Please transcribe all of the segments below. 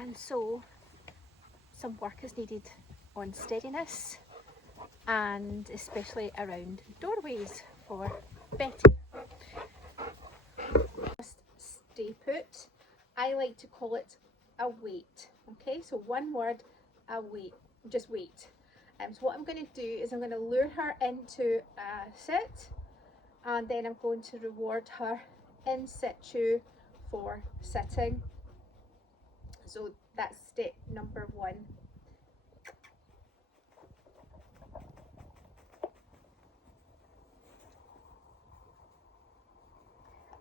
And so some work is needed on steadiness, and especially around doorways for Betty. Just stay put. I like to call it a wait. Okay, so one word, a wait, just wait. So what I'm going to do is I'm going to lure her into a sit, and then I'm going to reward her in situ for sitting. So that's step number 1.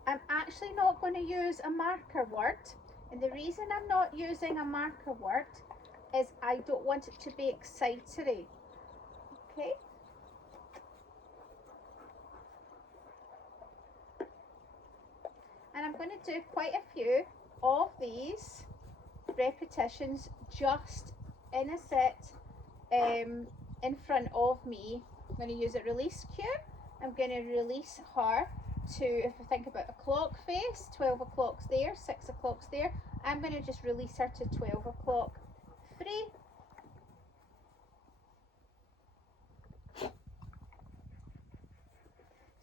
I'm actually not going to use a marker word, and the reason I'm not using a marker word is I don't want it to be excitatory. Okay? And I'm going to do quite a few of these repetitions just in a sit in front of me. I'm going to use a release cue. I'm going to release her to, if I think about a clock face, 12 o'clock's there, 6 o'clock's there. I'm going to just release her to 12 o'clock. 3.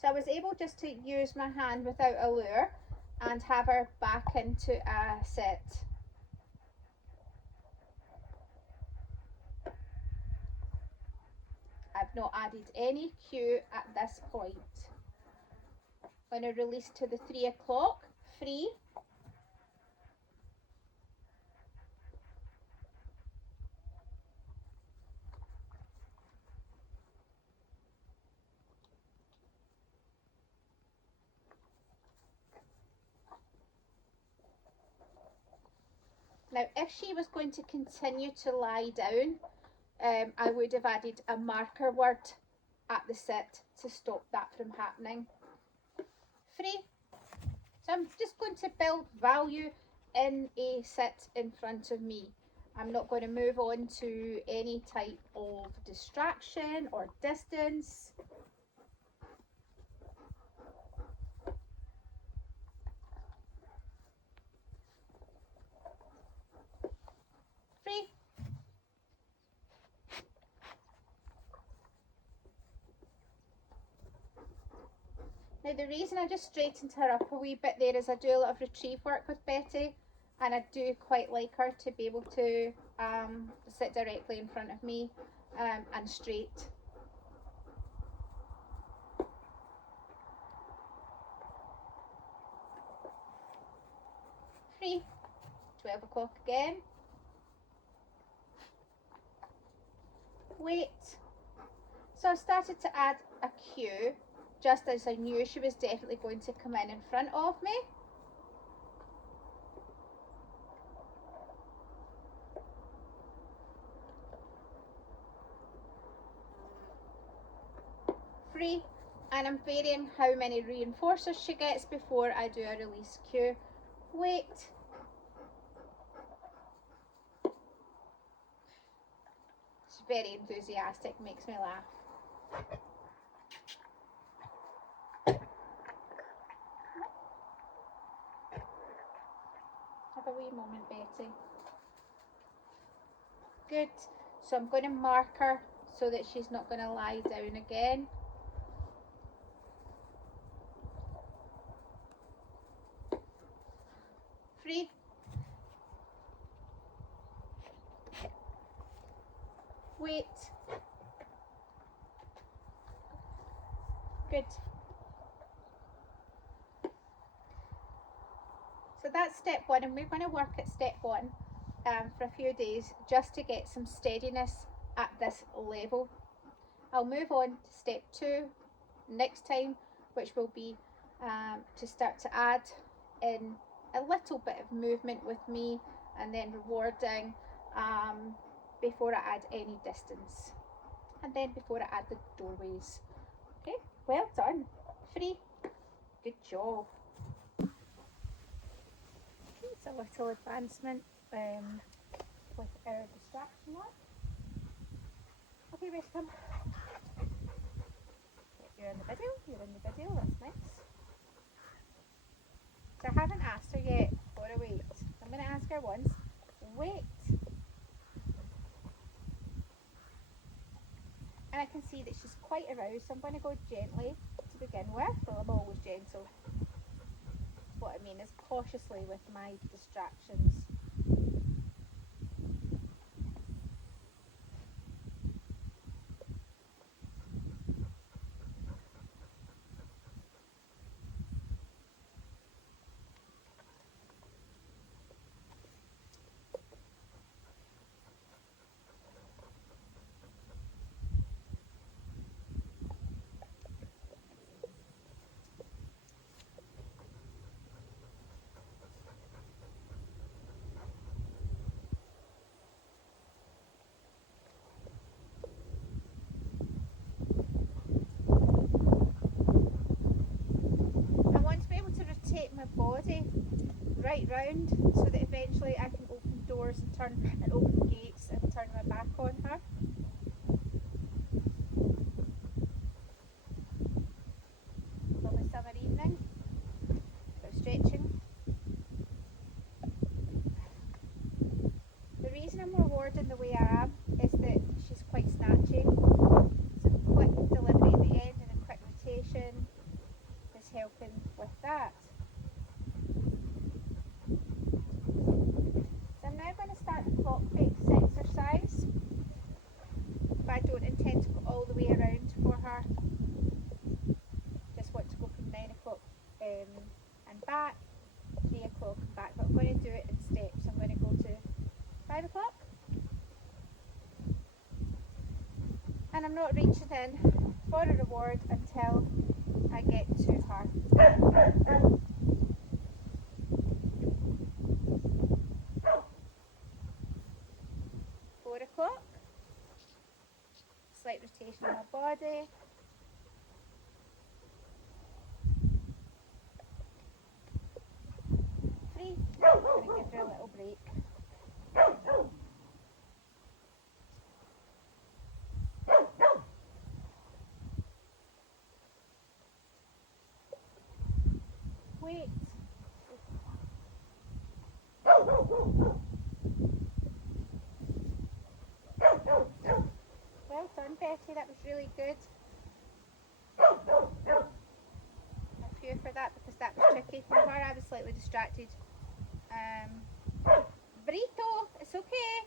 So I was able just to use my hand without a lure and have her back into a sit. I've not added any cue at this point. I'm going to release to the 3 o'clock. 3. Now, if she was going to continue to lie down, I would have added a marker word at the sit to stop that from happening. 3. So I'm just going to build value in a sit in front of me. I'm not going to move on to any type of distraction or distance. 3. Now the reason I just straightened her up a wee bit there is I do a lot of retrieve work with Betty, and I do quite like her to be able to sit directly in front of me and straight. 3. 12 o'clock again. Wait. So I started to add a cue just as I knew she was definitely going to come in front of me. 3. And I'm varying how many reinforcers she gets before I do a release cue. Wait. She's very enthusiastic, makes me laugh. Have a wee moment, Betty. Good. So I'm going to mark her so that she's not going to lie down again. 3. Wait. Good. So that's step 1, and we're going to work at step 1 for a few days just to get some steadiness at this level. I'll move on to step 2 next time, which will be to start to add in a little bit of movement with me, and then rewarding before I add any distance, and then before I add the doorways. Okay, well done. 3. Good job. It's a little advancement with our distraction one. Okay, rest come. You're in the video, that's nice. So I haven't asked her yet for a wait. I'm going to ask her once. Wait. see that she's quite aroused, so I'm going to go gently to begin with. Well, I'm always gentle. What I mean is cautiously with my distractions. My body right round so that eventually I can open doors and open gates and turn my back on her. Lovely summer evening. Bit of stretching. The reason I'm rewarding the way I am is that she's quite snatchy. So the quick delivery at the end and a quick rotation is helping with that. Clock face exercise, but I don't intend to go all the way around for her. Just want to go from 9 o'clock and back, 3 o'clock and back, but I'm going to do it in steps. I'm going to go to 5 o'clock and I'm not reaching in for a reward until I get to her. 4 o'clock, slight rotation of my body. 3, I'm going to give her a little break. Wait. Well done, Betty, that was really good. A few for that because that was tricky for her. I was slightly distracted. Burrito, it's okay.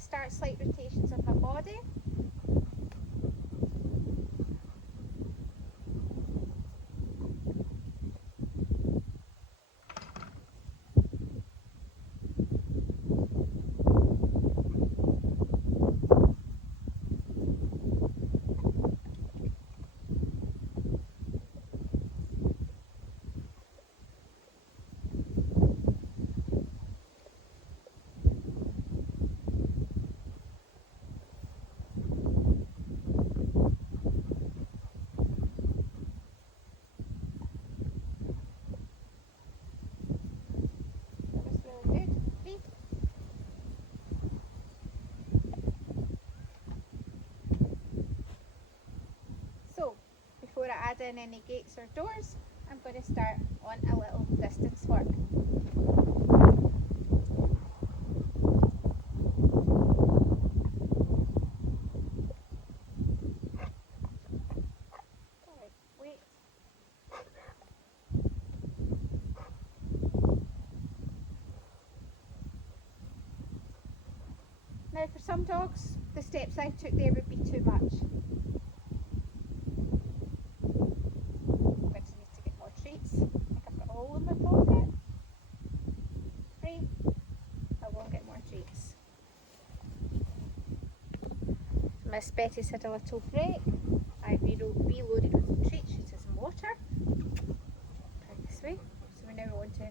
Start slight rotations of my body. Before I add in any gates or doors, I'm going to start on a little distance work. Wait. Now for some dogs, the steps I took there would be too much. Miss Betty's had a little break. I reloaded with some treats. She's had some water. Right this way. So we're now on to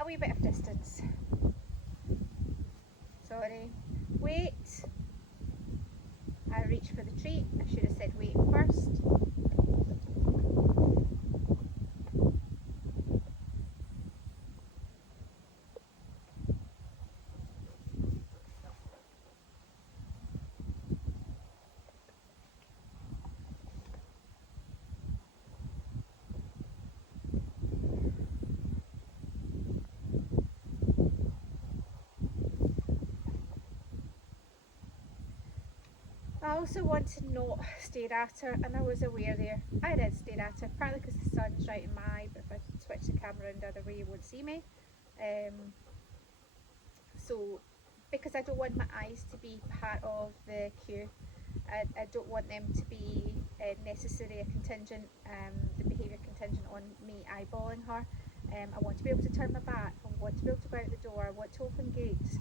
a wee bit of distance. Sorry. Wait. I reached for the treat. I should have said wait first. I also want to not stare at her, and I was aware there. I did stare at her, partly because the sun's right in my eye, but if I switch the camera around the other way, you won't see me. So, because I don't want my eyes to be part of the cue, I don't want them to be necessarily a contingent, the behaviour contingent on me eyeballing her. I want to be able to turn my back, I want to be able to go out the door, I want to open gates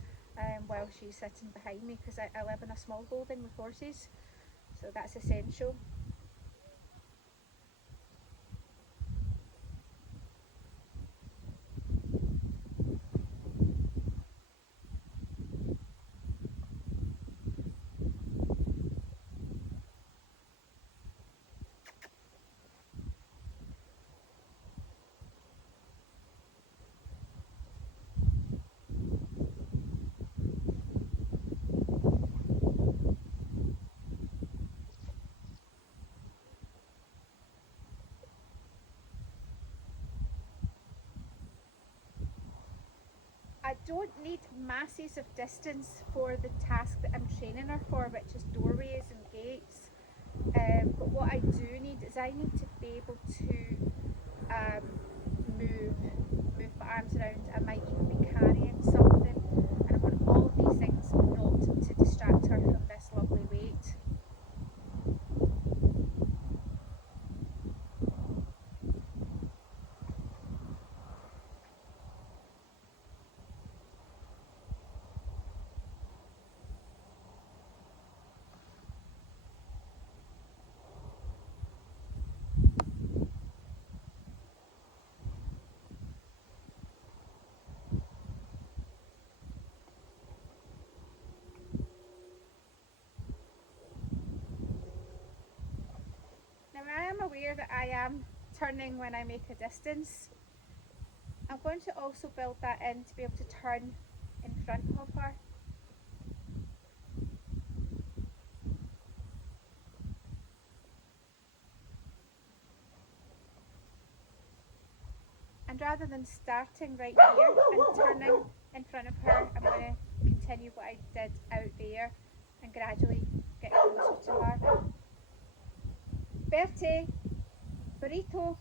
while she's sitting behind me, because I live in a small holding with horses, so that's essential. I don't need masses of distance for the task that I'm training her for, which is doorways and gates. But what I do need is I need to be able to move my arms around. I might even be carrying something, and I want all of these things not to distract her from this lovely weight. Now I am aware that I am turning when I make a distance. I'm going to also build that in to be able to turn in front of her. And rather than starting right here and turning in front of her, I'm going to continue what I did out there and gradually get closer to her. Bertie, burrito.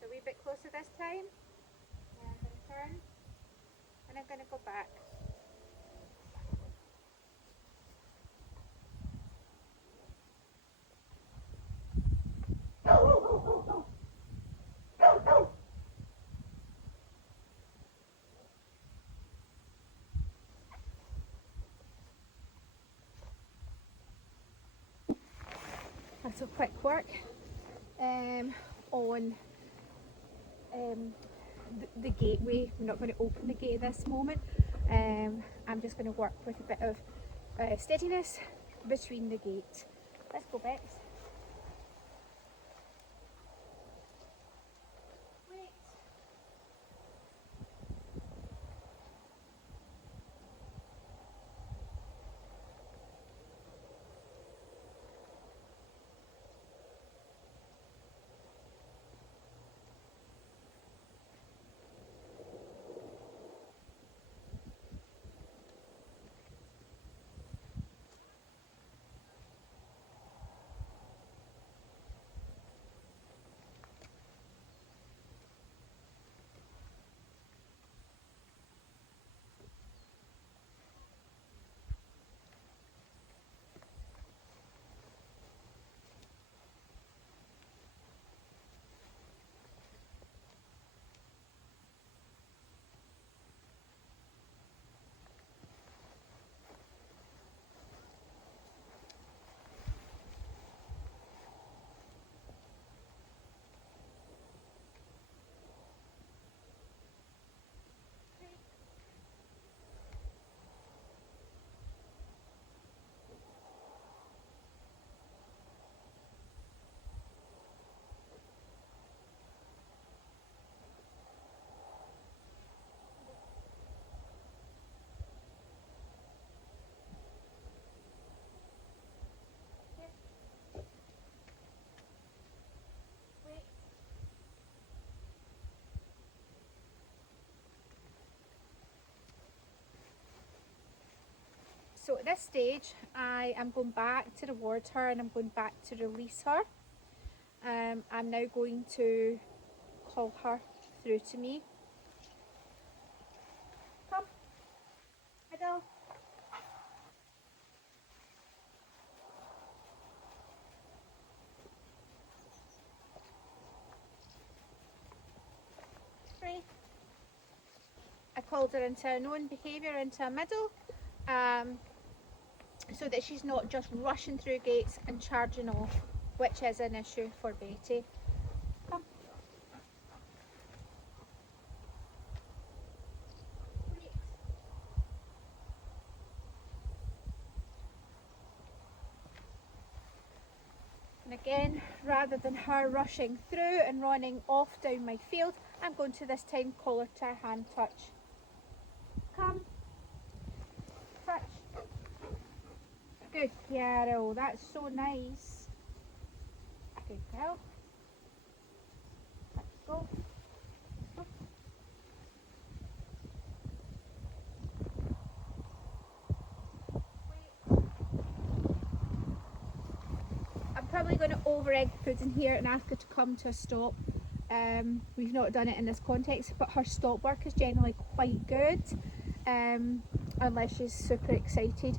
So a wee bit closer this time. And I'm going to turn and I'm going to go back. That's a quick work on the gateway. We're not going to open the gate at this moment. I'm just going to work with a bit of steadiness between the gate. Let's go, Bex. Wait. So at this stage, I am going back to reward her and I'm going back to release her. I'm now going to call her through to me. Come, Middle. 3. I called her into a known behaviour, into a middle, so that she's not just rushing through gates and charging off, which is an issue for Betty. Come. And again, rather than her rushing through and running off down my field, I'm going to this time call her to a hand touch. Come. Touch. Good girl, that's so nice. Good girl. Let's go. Let's go. I'm probably going to over egg Pudding here and ask her to come to a stop. We've not done it in this context, but her stop work is generally quite good, unless she's super excited.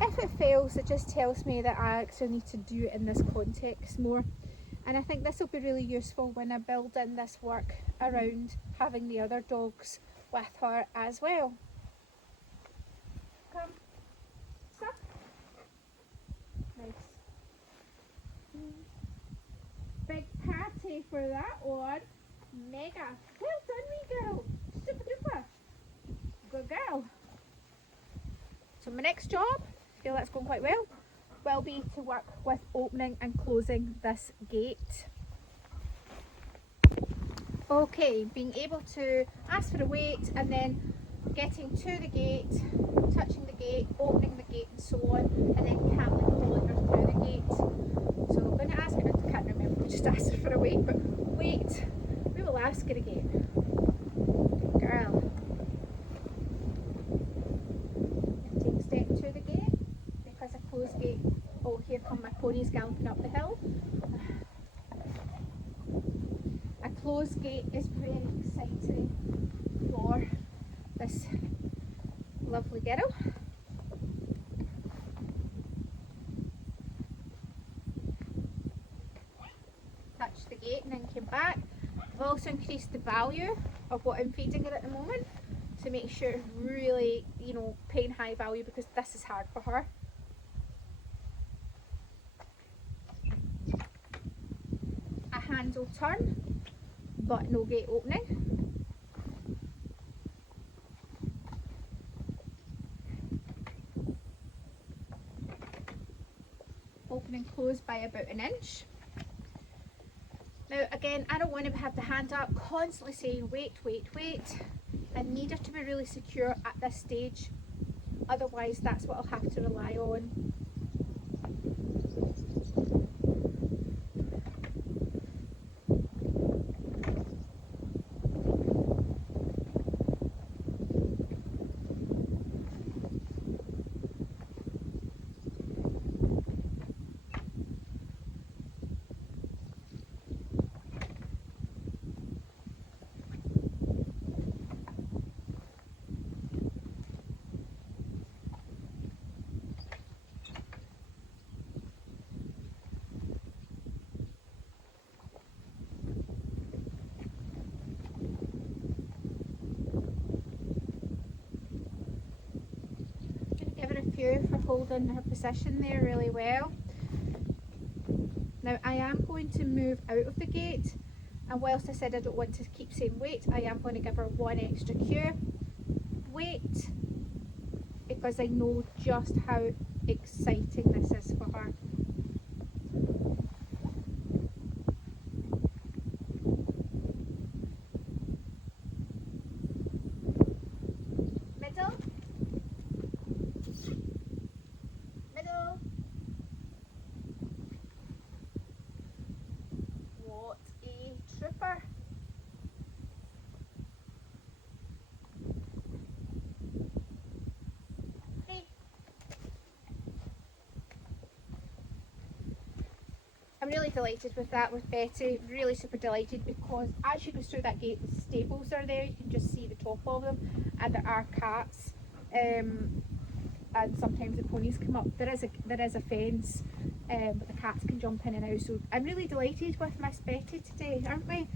If it fails, it just tells me that I actually need to do it in this context more. And I think this will be really useful when I build in this work around having the other dogs with her as well. Come. Stop. Nice. Big patty for that one. Mega. Well done, wee girl. Super duper. Good girl. So my next job, I feel that's going quite well, will be to work with opening and closing this gate. Okay, being able to ask for a wait and then getting to the gate, touching the gate, opening the gate and so on, and then calmly pulling her through the gate. So I'm going to ask her, I can't remember if we just asked her for a wait, but wait, we will ask her again. Good girl. And take a step to the gate, because a closed gate, oh here come my ponies galloping up the hill. A closed gate is very exciting for this lovely girl. Touch the gate and then came back. I've also increased the value of what I'm feeding her at the moment to make sure it's really, paying high value, because this is hard for her. A handle turn, but no gate opening. Open and close by about an inch. Now again, I don't want to have the hand up constantly saying wait, wait, wait. I need her to be really secure at this stage, otherwise that's what I'll have to rely on. For holding her position there really well. Now I am going to move out of the gate, and whilst I said I don't want to keep saying wait, I am going to give her one extra cue. Wait, because I know just how exciting this is for her. I'm really delighted with that with Betty, really super delighted, because as she goes through that gate the stables are there, you can just see the top of them, and there are cats, and sometimes the ponies come up. There is a fence, but the cats can jump in and out, so I'm really delighted with Miss Betty today, aren't we?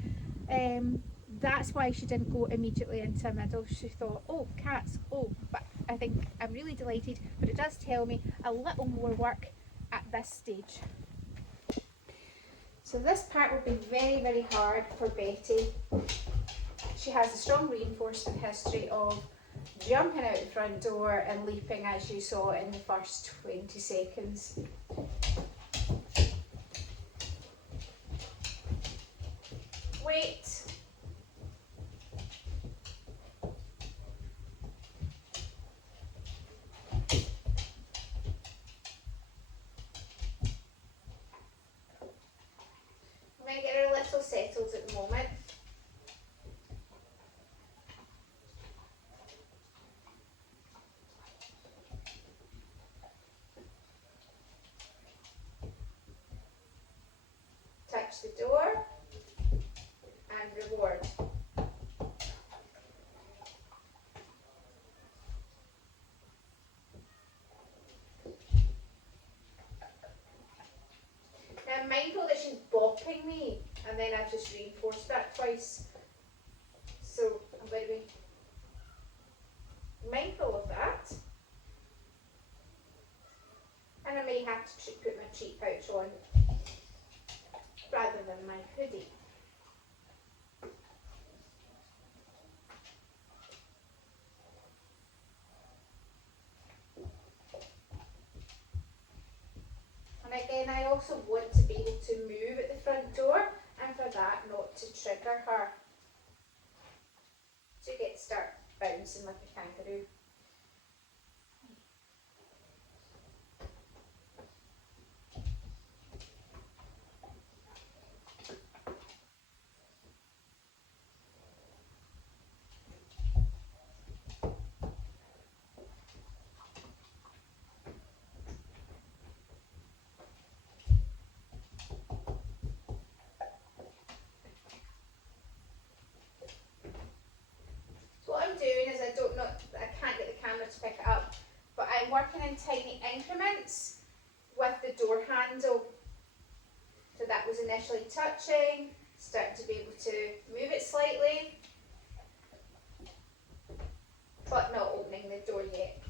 That's why she didn't go immediately into a middle. She thought, oh, cats, oh, but I think I'm really delighted, but it does tell me a little more work at this stage. So this part will be very, very hard for Betty. She has a strong reinforcement history of jumping out the front door and leaping, as you saw in the first 20 seconds. Wait. I'm going to get her a little settled at the moment. Touch the door and reward. Now I'm mindful that she's bopping me, and then I've just reinforced that twice. So I'm going to be mindful of that. And I may have to put my treat pouch on rather than my hoodie. And again, I also want to be able to move at the front door, and for that not to trigger her to start bouncing like a kangaroo. What I'm doing is I can't get the camera to pick it up, but I'm working in tiny increments with the door handle. So that was initially touching, start to be able to move it slightly, but not opening the door yet.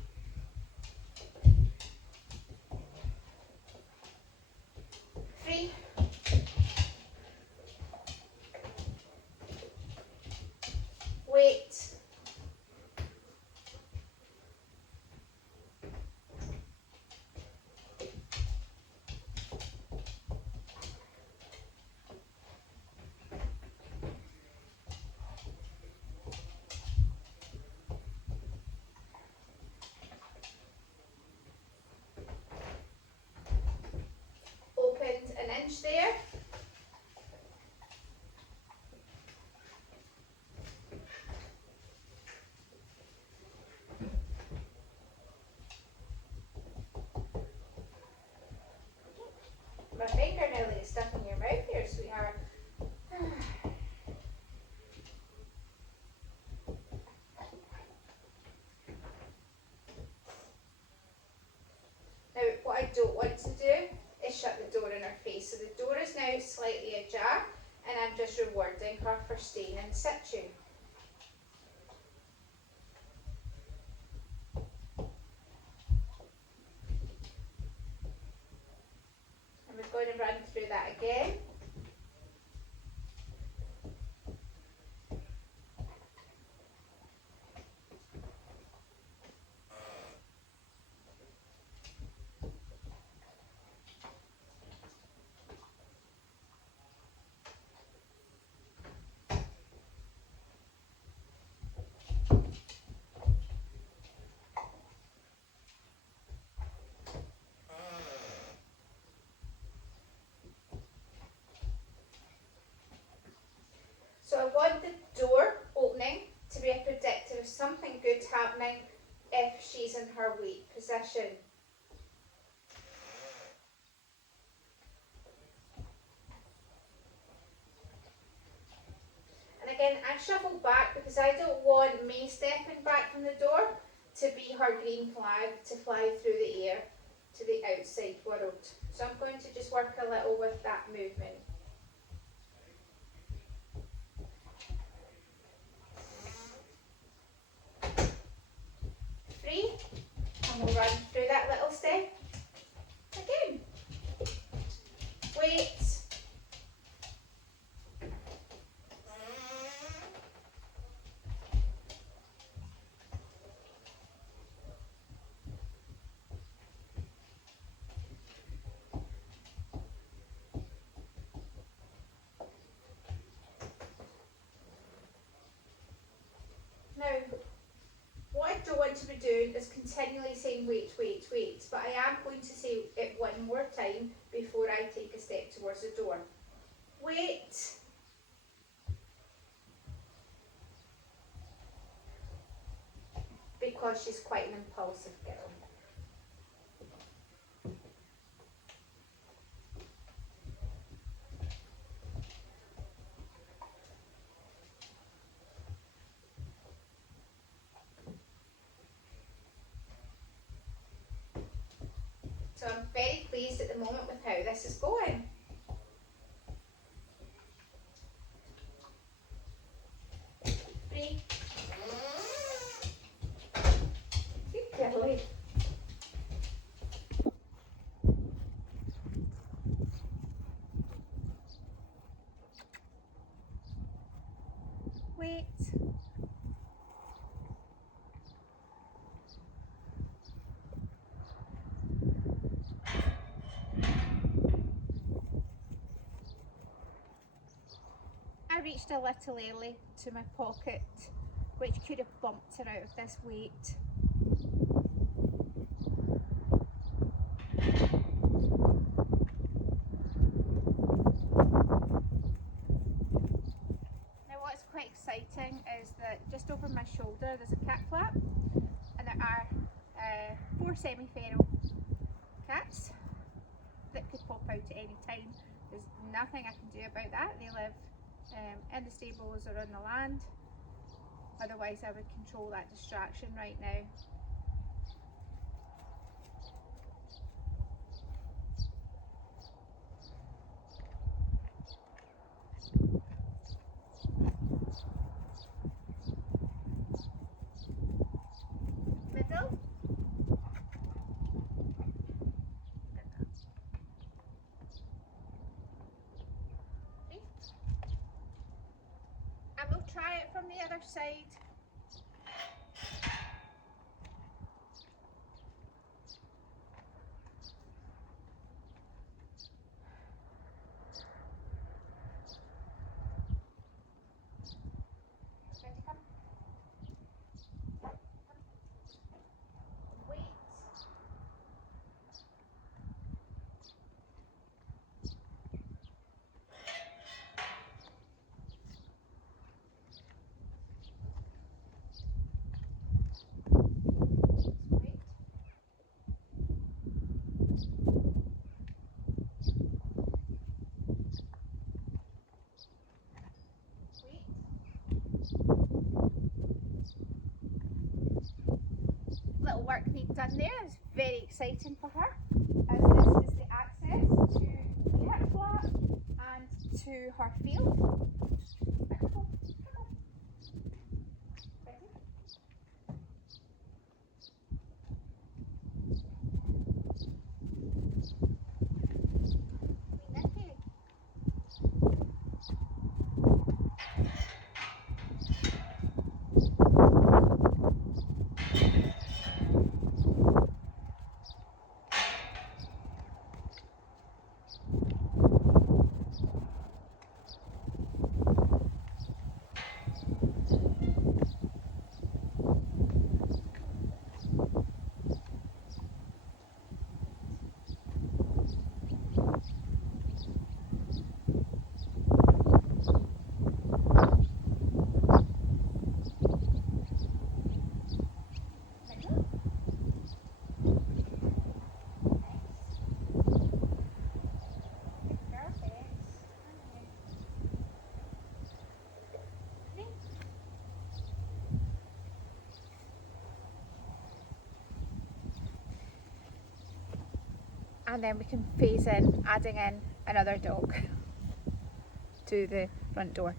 Three. Wait. Opened an inch there. My finger nearly is stuck in your mouth here, sweetheart. Now, what I don't want to do is shut the door in her face. So the door is now slightly ajar, and I'm just rewarding her for staying in situ. And we're going to run through that again. So I want the door opening to be a predictor of something good happening if she's in her wait position. again, I shuffle back because I don't want me stepping back from the door to be her green flag to fly through the air to the outside world. So I'm going to just work a little with that movement. 3, and we'll run through that little step again. Wait. Now, what I don't want to be doing is continually saying wait, wait, wait, but I am going to say it one more time before I take a step towards the door. Wait. Because she's quite an impulsive girl. So I'm very pleased at the moment with how this is going. Good girlie. Wait. I reached a little early to my pocket, which could have bumped her out of this weight. Now what's quite exciting is that just over my shoulder there's a cat flap, and there are 4 semi-feral cats that could pop out at any time. There's nothing I can do about that. They live in the stables or on the land. Otherwise I would control that distraction right now. Middle. And we'll try it from the other side. Little work neat done there. It's very exciting for her, as this is the access to the hip flap and to her field. and then we can phase in adding in another dog to the front door.